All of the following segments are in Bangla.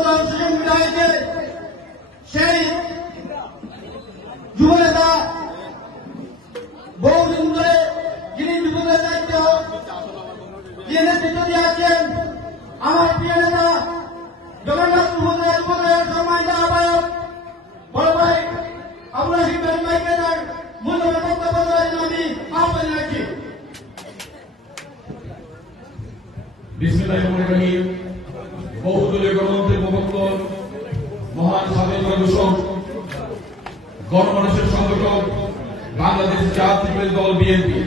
প্রধান সুজন বিধায়কে সেই যুবনেতা বহুদিন ধরে যিনি যুবকের দায়িত্ব দিয়ে নেতৃত্ব দিয়ে আছেন আমার প্রিয় নেতা জগন্নাথ যুবদলের সম্মানিত আহ্বায়ক বড় ভাই আবুল হাশিম ভাইকে তার মূল্যবান বক্তব্য দেওয়ার জন্য আমি আহ্বান জানাচ্ছি। বিসমিল্লাহির রহমানির রহিম। বহুদলীয় গণতন্ত্রের প্রবর্তক, মহান স্বাধীনতা ঘোষক, গণমানুষের সংগঠক বাংলাদেশ জাতীয়তাবাদী দল বিএনপি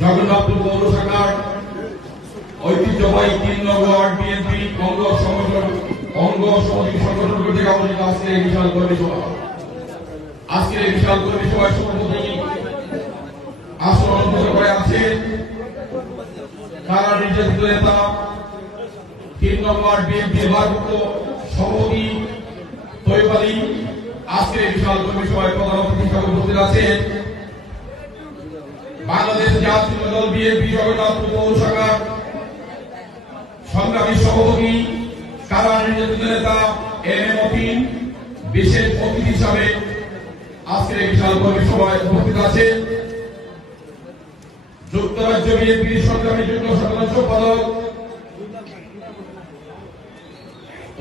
জগন্নাথপুর পৌর শাখার ঐতিহ্যবাহী ৩ নং ওয়ার্ড বিএনপি অঙ্গ সমিতি সংগঠন কর্তৃক আয়োজিত আজকের এই বিশাল কর্মী সভা। আজকের এই বিশাল কর্মী সভায় সভাপতি আসন অলঙ্কৃত করে আছেন কারা নির্যাতিত নেতা ৩ নং ওয়ার্ড বিএনপির ভারপ্রাপ্ত সভাপতি তৈয়ব আলী। আজকের এই বিশাল কর্মী সভায় প্রধান অতিথি হিসেবে উপস্থিত আছেন বাংলাদেশ জাতীয় দল বিএনপি জগন্নাথপুর পৌর শাখার সংগ্রামী সভাপতি কারা নির্যাতিত নেতা এম মতিন। বিশেষ অতিথি হিসাবে আজকের এই বিশাল কর্মী সভায় উপস্থিত আছেন যুক্তরাজ্য বিএনপির সংগ্রামী যুগ্ম সাধারণ সম্পাদক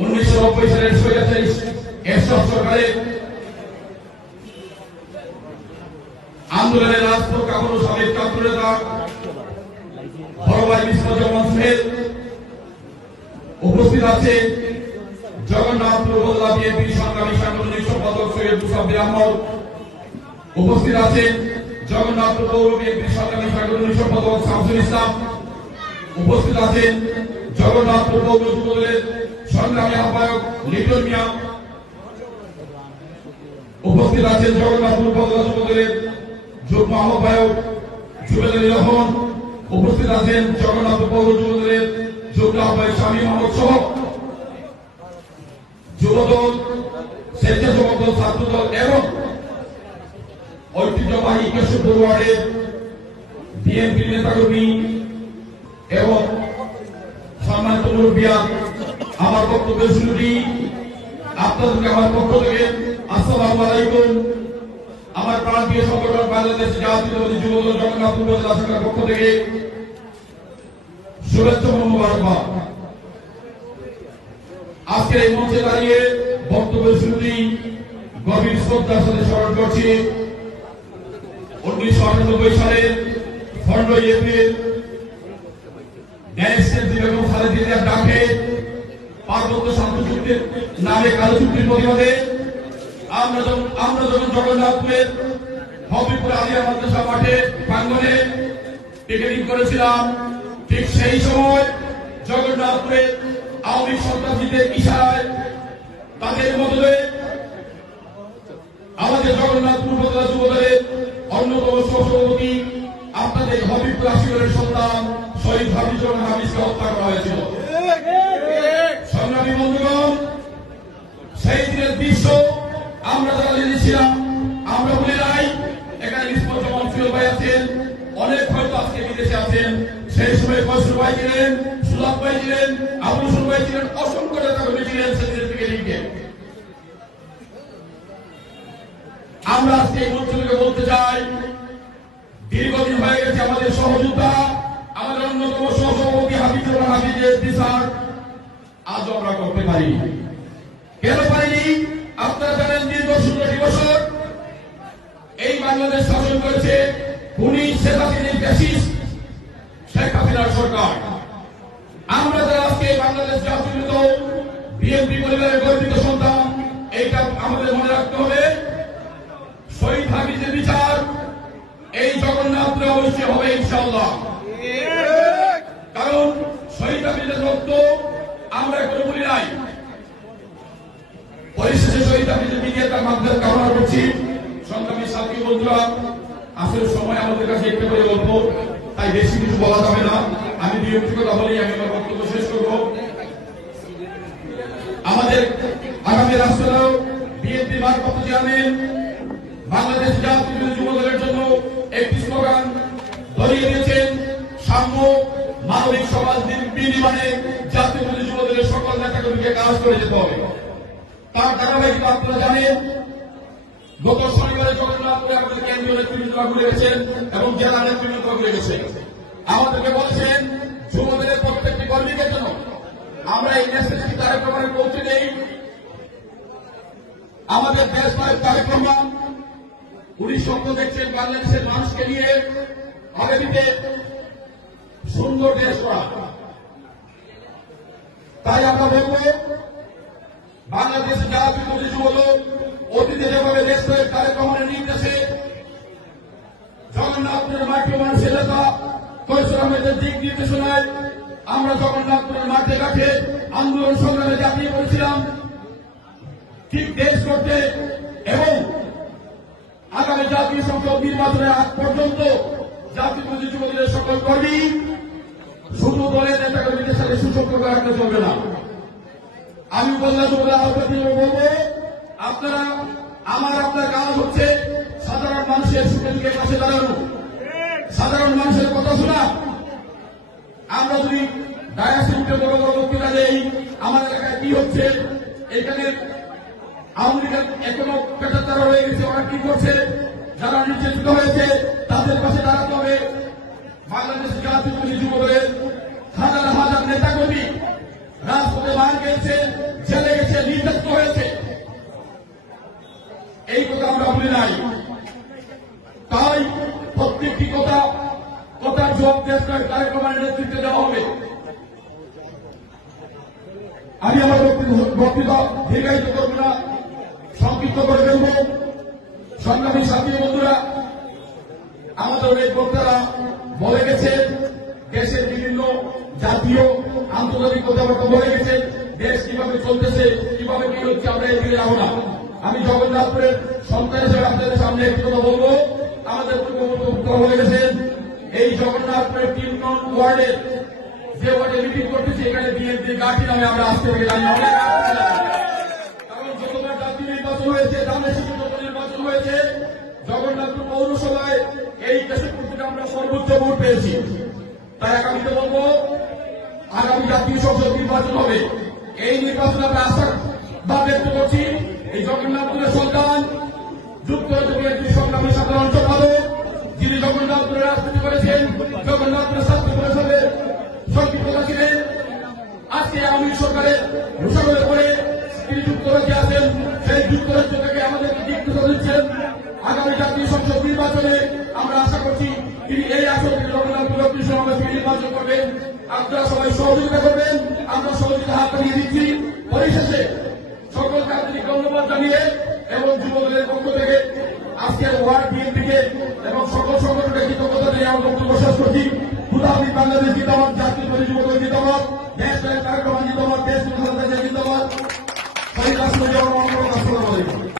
1990 সালের স্বৈরাচারী এরশাদ সরকারের আন্দোলনের রাজপথ কাঁপানো সাবেক ছাত্র নেতা বড় ভাই মিসবাহ সাহেব। উপস্থিত আছেন জগন্নাথপুর উপজেলা বিএনপির সংগ্রামী সাংগঠনিক সম্পাদক সৈয়দ মুসাফির আহমদ। উপস্থিত আছেন জগন্নাথপুর পৌর বিএনপির সংগ্রামী সাংগঠনিক সম্পাদক শামসুল ইসলাম। উপস্থিত আছেন জগন্নাথপুর পৌর যুবদলের সংগ্রামী আহ্বায়ক লিটন মিয়া। উপস্থিত আছেন জগন্নাথপুর উপজেলা যুবদলের যুগ্ম আহ্বায়ক জুবেল আলী রহমান। উপস্থিত আছেন জগন্নাথপুর পৌর যুবদলের যুগ্ম আহ্বায়ক স্বামী মোহাম্মদ সহ যুবদল, স্বেচ্ছাসেবক দল, ছাত্রদল এবং ঐতিহ্যবাহী কেশবপুর ওয়ার্ডের বিএনপি নেতাকর্মী এবং সম্মানিত মুরব্বিয়ান। আমার বক্তব্য শুরুটি আপনাদেরকে আমার পক্ষ থেকে আসসালামু আলাইকুম। আমার প্রান্তীয় সংগঠন বাংলাদেশ জাতীয়তাবাদী যুবদল জগন্নাথপুর উপজেলা শাখার পক্ষ থেকে শুভেচ্ছা ও মোবারকবাদ। আজকের এই মঞ্চে দাঁড়িয়ে বক্তব্য শুরুটি গভীর শ্রদ্ধার সাথে স্মরণ করছি 1998 সালের 15 এপ্রিল বেগম খালেদা জিয়ার ডাকে পার্বত্য শান্তি চুক্তির নামে কালো চুক্তির প্রতিবাদে আমরা যখন জগন্নাথপুরের হবিপুর আলিয়া মাদ্রাসা মাঠে প্রাঙ্গণে পিকেটিং করেছিলাম, ঠিক সেই সময় জগন্নাথপুরের আওয়ামী সন্ত্রাসীদের ইশারায় তাদের বদলে আমাদের জগন্নাথপুর উপজেলা যুবদলের অন্যতম সহসভাপতি আপনাদের হবিবপুর আশিগড়ের সন্তান শহীদ হাফিজুর হাফিজকে হত্যা করা হয়েছিল। সংগ্রামী বন্ধুগণ, সেই দিনের দৃশ্য আমরা যারা জেনেছিলাম আমরা ভুলে নাই। এখানে নিষ্পত্তমান ফিরোজ ভাই আছেন, অনেক হয়তো আজকে বিদেশে আছেন। সেই সময় ফজলুল ভাই ছিলেন, সুলাভ ভাই ছিলেন, আবুল সুল ভাই ছিলেন, অসংখ্য নেতাকর্মী ছিলেন সেদিনের থেকে লিখে। আমরা আজকে এই মঞ্চ থেকে বলতে চাই, দীর্ঘদিন হয়ে গেছে আমাদের সহযোদ্ধা, আমাদের অন্যতম সহসভাপতি হাফিজুর হাফিজের বিচার আজ আমরা করতে পারি। কেন পারিনি? আপনারা জানেন দীর্ঘ 16 বছর এই বাংলাদেশ শাসন করেছে খুনি শেখ হাসিনার ফ্যাসিস্ট শেখ হাসিনার সরকার। আমরা যারা আজকে বাংলাদেশ জাতীয় দল বিএনপি পরিবারের গর্বিত সন্তান, এইটা আমাদের মনে রাখতে হবে। শহীদ হাফিজের বিচার এই জগন্নাথপুরে অবশ্যই হবে ইনশাআল্লাহ। কারণ শহীদ হাফিজের রক্ত আমরা এখনো ভুলি নাই। পরিশেষে শহীদ হাফিজের বিজয়ের মাধ্যমে কামনা করছি। সংগ্রামী সাথী বন্ধুরা, আসলে সময় আমাদের কাছে একটু করে অল্প, তাই বেশি কিছু বলা যাবে না। আমি বিএনপি কথা বলেই আমি আমার বক্তব্য শেষ করব। আমাদের আগামী রাষ্ট্রীয় বিএনপি ভারপ্রাপ্ত চেয়ারম্যান বাংলাদেশ জাতীয় যুবদলের জন্য একটি স্লোগান ধরিয়ে দিয়েছেন, সাম্য মানবিক সমাজ বিনির্মাণে জাতীয় নেতাকর্মীকে কাজ করে যেতে হবে। তার ধারাবাহিকতা আপনারা জানেন, গত শনিবারে জগন্নাথপুরে আমাদের কেন্দ্রীয় নেতৃবৃন্দরা ঘুরে গেছেন এবং জেলা নেতৃবৃন্দরা ঘুরে গেছেন। আমাদেরকে বলছেন যুবদলের প্রত্যেকটি কর্মীকে জন্য আমরা এই মেসেজটি তারেক রহমানের পৌঁছে দেই। আমাদের দেশ নায়ক তারেক রহমান উনি স্বপ্ন দেখছেন বাংলাদেশের মানুষকে নিয়ে আগামীতে সুন্দর দেশ করা। তাই আমরা বলব বাংলাদেশের যারা বিরোধী যুবদল অতীতে যেভাবে দেশ নায়ক তারেক রহমানের নির্দেশে জগন্নাথপুরের মাঠে মানুষের নেতা কৈশোর আহমেদের দিক নির্দেশনায় আমরা জগন্নাথপুরের মাঠে ঘাটে আন্দোলন সংগ্রামে ঝাঁপিয়ে পড়েছিলাম ঠিক দেশ করতে এবং আগামী জাতীয় সংসদ নির্বাচনের আগ পর্যন্ত জাতীয় যুবদলের সকল কর্মী শুধু দলের নেতাকর্মীদের সাথে সুসম্পর্ক রাখতে চলবে না। আমি বললাম বলবো আপনারা আপনার কাজ হচ্ছে সাধারণ মানুষের সুখে দুঃখে পাশে দাঁড়ানো, সাধারণ মানুষের কথা শোনা। আমরা যদি ডায়াসে উঠে বড় বড় বক্তৃতা দেই আমার এলাকায় কি হচ্ছে, এখানে আওয়ামী লীগের এখনো পেটার তারা রয়ে গেছে, ওরা কি করছে, যারা নির্যাতিত হয়েছে তাদের পাশে দাঁড়াতে হবে। বাংলাদেশ জাতীয় যুবদলের হাজার হাজার নেতাকর্মী রাজপথে মার গেছে, জেলে গেছে, নির্যাতিত হয়েছে, এই কথা আমরা ভুলি নাই। তাই প্রত্যেকটি কথার জবাব দেশ তারেক রহমানের নেতৃত্বে দেওয়া হবে। আমি আমার বক্তৃতা দীর্ঘায়িত করব না, সংক্ষিপ্ত করে ফেলব। সংগ্রামী সাথী বন্ধুরা, আমাদের অনেক বক্তারা বলে গেছেন দেশের বিভিন্ন জাতীয় আন্তর্জাতিক কথাবার্তা বলে গেছেন, দেশ কিভাবে চলতেছে, কিভাবে কি হচ্ছে, আমরা এই দিকে যাবো না। আমি জগন্নাথপুরের সন্তান হিসেবে আপনাদের সামনে একটি কথা বলবো। আমাদের পূর্ববর্তী বলে গেছেন এই জগন্নাথপুরের 3 নং ওয়ার্ডের যে ওয়ার্ডে মিটিং করতেছে এখানে বিএনপি গাঠি নামে আমরা আসতে পেরে জানি না। কারণ যতবার জাতীয় নির্বাচন হয়েছে, দামেশিকে যত নির্বাচন হয়েছে, জগন্নাথপুর পৌরসভায় এই কেশবপুর থেকে আমরা সর্বোচ্চ ভোট পেয়েছি। তাই আগামীতে বলবো আগামী জাতীয় সংসদ নির্বাচন হবে, এই নির্বাচনে আমরা আশা ব্যক্ত করছি এই জগন্নাথপুরের সন্তান যুক্তরাজ্য বিএনপির সংগ্রামী সাধারণ সম্পাদক যিনি জগন্নাথপুরে রাজনীতি করেছেন, জগন্নাথপুরের ছাত্র পরিষদের সংক্ষিপ্ত ছিলেন, আজকে আওয়ামী সরকারের ঘোষণার পরে তিনি যুক্তরাজ্যে আছেন, সেই যুক্তরাজ্য থেকে আমাদেরকে দিক নির্দেশনা দিচ্ছেন। আগামী জাতীয় সংসদ নির্বাচনে আমরা আশা করছি তিনি এই আসন থেকে জগন্নাথপুর দক্ষিণ সমাবেশে নির্বাচন করবেন। আপনারা সবাই সহযোগিতা করবেন, আমরা সহযোগিতা হাত নিয়ে দিচ্ছি। পরিশেষে সকল কাজটিকে ধন্যবাদ জানিয়ে এবং যুবদলের পক্ষ থেকে আজকের ওয়ার্ড বিএনপিকে এবং সকল সংগঠনকে কৃতজ্ঞতা নিয়ে আমার বক্তব্য শেষ করছি। বাংলাদেশ জিন্দাবাদ, জাতীয় যুবদল জিন্দাবাদ।